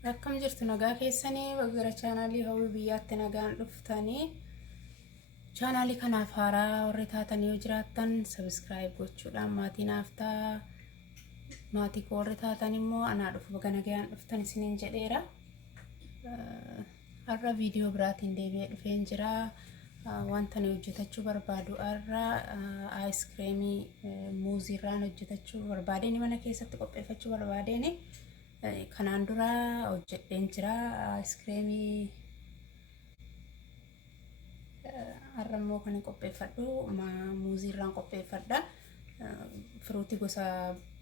Akkam jirtu nagaa keessanii gara chaanaalii hawwii biyyaatti nagaan dhuftanii chaanaalii kanaaf haaraa warri taatan yoo jiraattan subscribe gochuudhaan maatii naaf ta'a. Maatii koo warri taatan immoo anaa dhufu baga nagaan dhuftan isiniin jedheera. Har'a viidiyoo biraatiin deebi'ee dhufeen jira. Wanta ani hojjetachuu barbaadu har'a aayiskiriimii muuziirraan hojjetachuu barbaadeen mana keessatti qopheeffachuu barbaadeen. Kanaan dura hojjedheen jira aayiskiriimii har'a immoo kan qopheeffadhu muuziirraan qopheeffadha. Firuutii gosa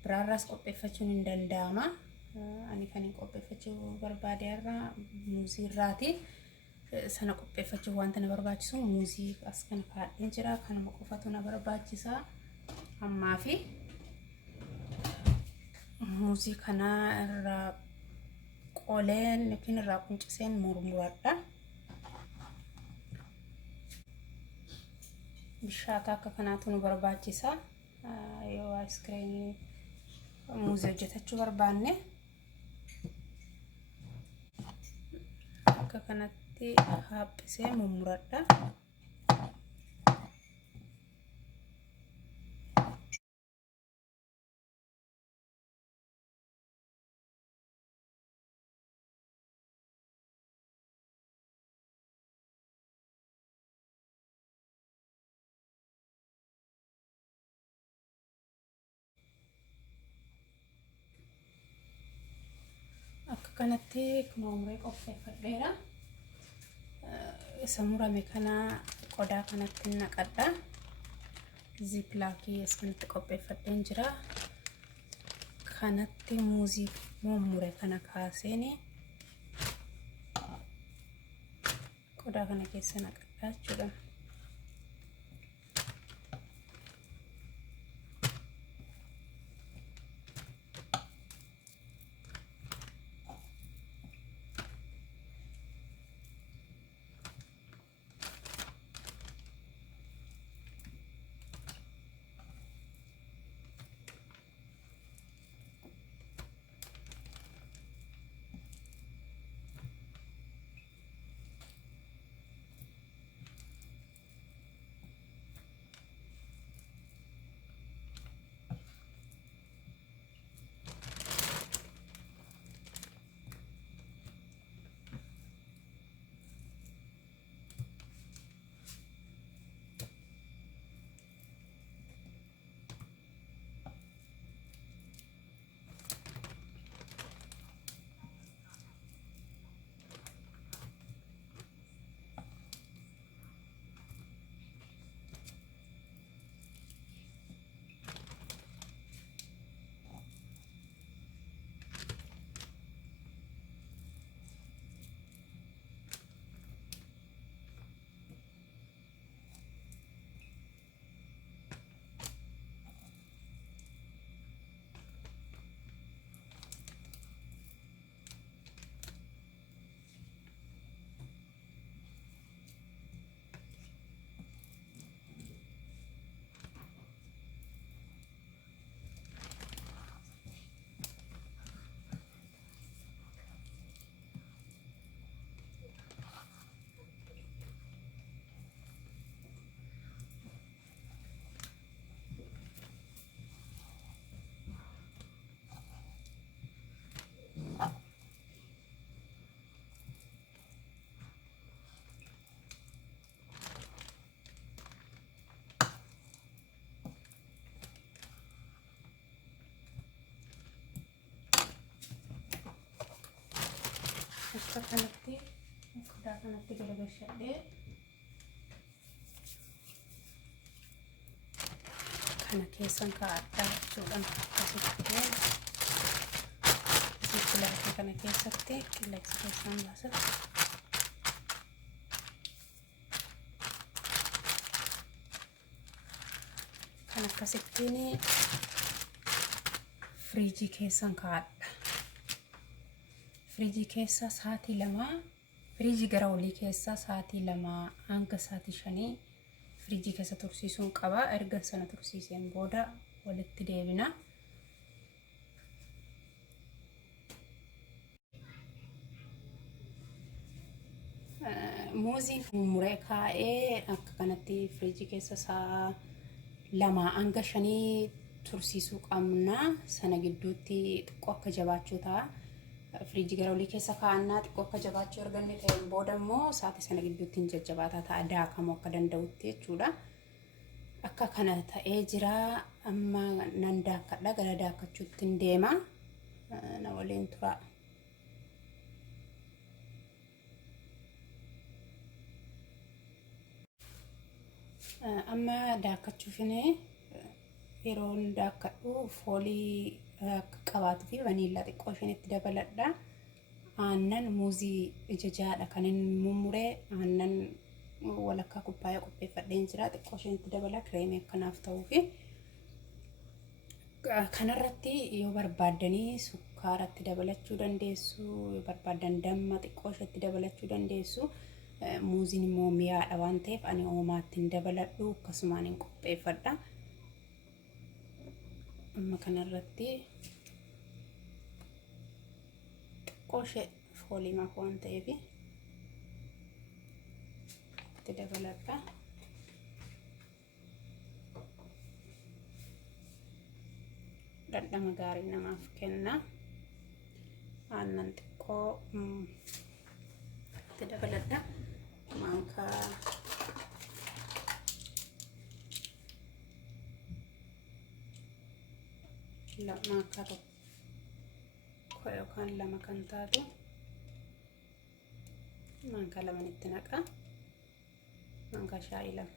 biraarraas qopheeffachuun hin danda'ama. Ani kan qopheeffachuu barbaade har'a muuziirraati. Sana qopheeffachuu wanta na barbaachisu muuzii as kan kaa'een jira. Kanuma qofatu na barbaachisa ammaa fi muuzii kana irraa qoleen yookiin irraa qunciseen murmuradha. Bishaata akka kanaatu nu barbaachisa yoo aayiskiriimii muuzii hojjetachuu barbaanne. Akka kanatti haaphisee murmuradha. Akka kanatti murmuree qopheeffadheera. Isa murame kana qodaa kanatti naqadha. Ziipilaakii as kanatti qopheeffadheen jira. Kanatti muuzii murmure kana kaaseen qodaa kana keessa naqadha jechuudha. Akka kanatti qodaa kanatti garagalchadhee kana keessan kaa'adha jechuudha. Akkasitti ziipilaakii kana keessatti qilleensa keessaan baasa. Kan akkasittiin firiijii keessan kaa'adha. Firiijii keessa sa'aatii 2 firiijii gara olii keessa sa'aatii 2 hanga sa'aatii 5 firiijii keessa tursiisuun qaba. Erga sana tursiiseen booda walitti deebina. muuzii muree kaa'ee akka kanatti firiijii keessa saa lama hanga shanii tursiisuu qabna. Sana gidduutti xiqqoo akka jabaachuu ta'a. Firiijii gara olii keessa kaa'annaa xiqqoo akka jabaachuu arganne ta'een booda immoo sa'aatii sana gidduutti hin jajjabaataa ta'a daakamuu akka danda'utti jechuudha. Akka kana ta'ee jira. Amma nan daakkadha, gara daakkachuutti hin deema. Na waliin tura. Amma daakkachuufin yeroon daakkadhu foolii akka qabaatuu fi vaniilaa xiqqoo isheen itti dabaladha. Aannan muuzii ija jaadha kan inni mummuree aannan walakkaa kuppaayyaa qopheeffadheen jira. Xiqqoo isheen itti dabala kireemii akkanaaf ta'uu fi kanarratti yoo barbaaddanii sukkaaratti dabalachuu dandeessu, yoo barbaadan damma xiqqoo isheetti dabalachuu dandeessu. Muuziin immoo mi'aadha waan ta'eef ani oomaatti hin dabaladhu, akkasumaan hin qopheeffadha. Amma kanarratti xiqqoo ishee foolii maku waan ta'eef itti dabaladha. Dhadhama gaarii namaaf kenna. Aannan xiqqoo itti dabaladha. Maankaa tokko yookaan lama kan taatu maankaa laman itti naqa. Maankaa shaayii lama.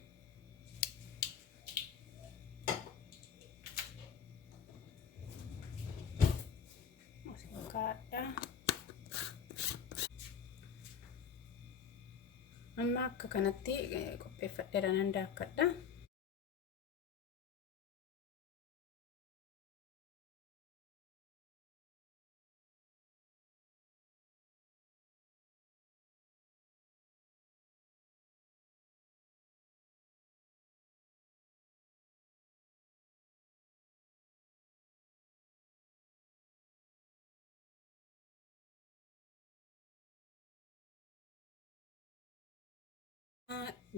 Amma akka kanatti qopheeffadheera nan daakkadha.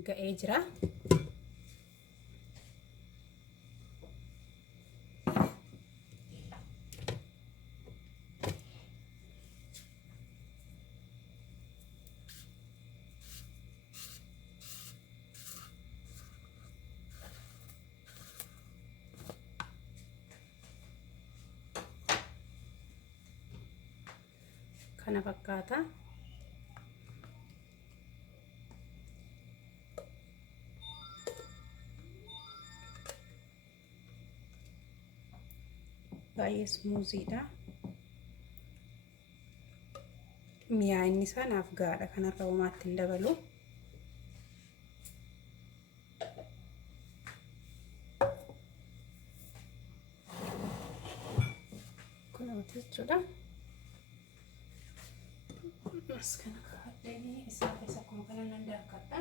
Ga'ee jira. Kana fakkaata. Baay'ee smuuziidha. Mi'aan isaa naaf gaadha, kanarra uumaatti hin dabalu. Kunuuti jechuudha. As kana kaa'adhanii isaa keessa akkuma kana nan daakkadha.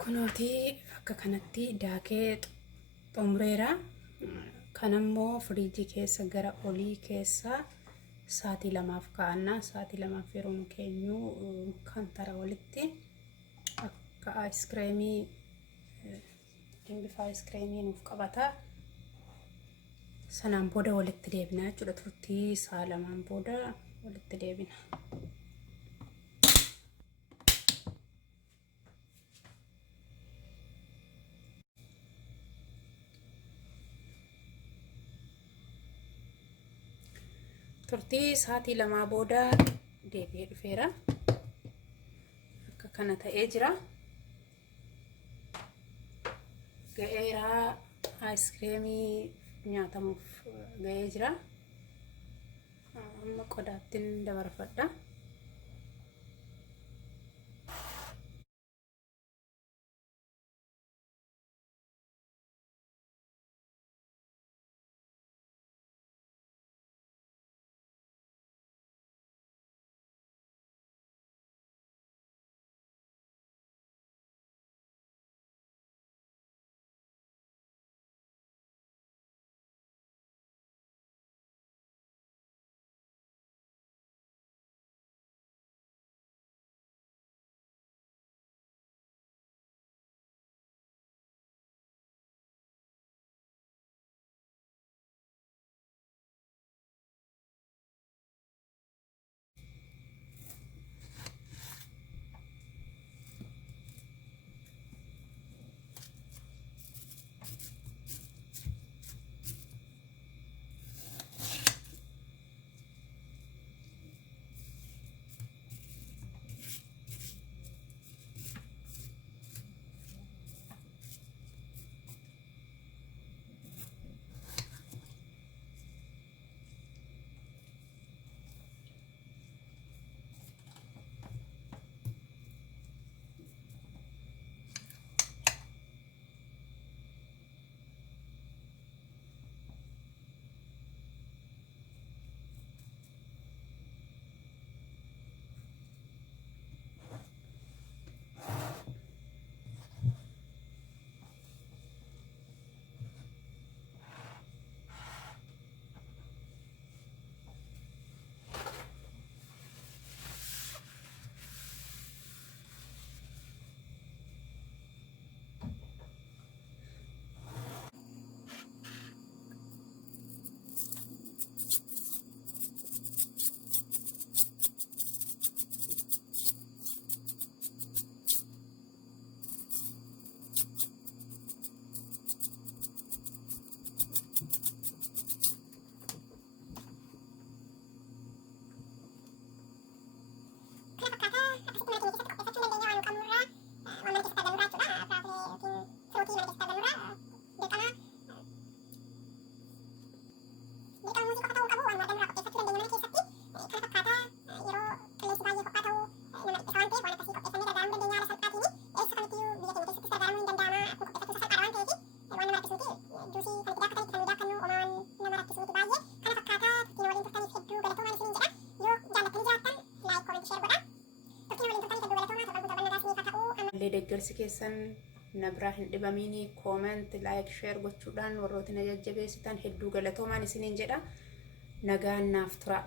Kunuuti akka kanatti daakee xumureera. Kanammoo firiijii keessa gara olii keessa sa'aatii lamaaf kaa'annaa. Sa'aatii lamaaf yeroo nu keenyu kan tara walitti akka aayiskreemii bifa aayiskreemii nuuf qabata. Sanaan booda walitti deebina jechuudha. Turtii sa'a lamaan booda walitti deebina. Turtii sa'aatii lamaa booda deebi'ee dhufeera. Akka kana ta'ee jira. Ga'eera aayiskreemii nyaatamuuf ga'ee jira. Amma qodaattiin dabarfadha. deeggarsi keessan na biraa hin dhibamini. Comment, like, share gochuudhaan warroota na jajjabeessitan hedduu galatoomaan isiniin jedha. Nagaan naaf tura.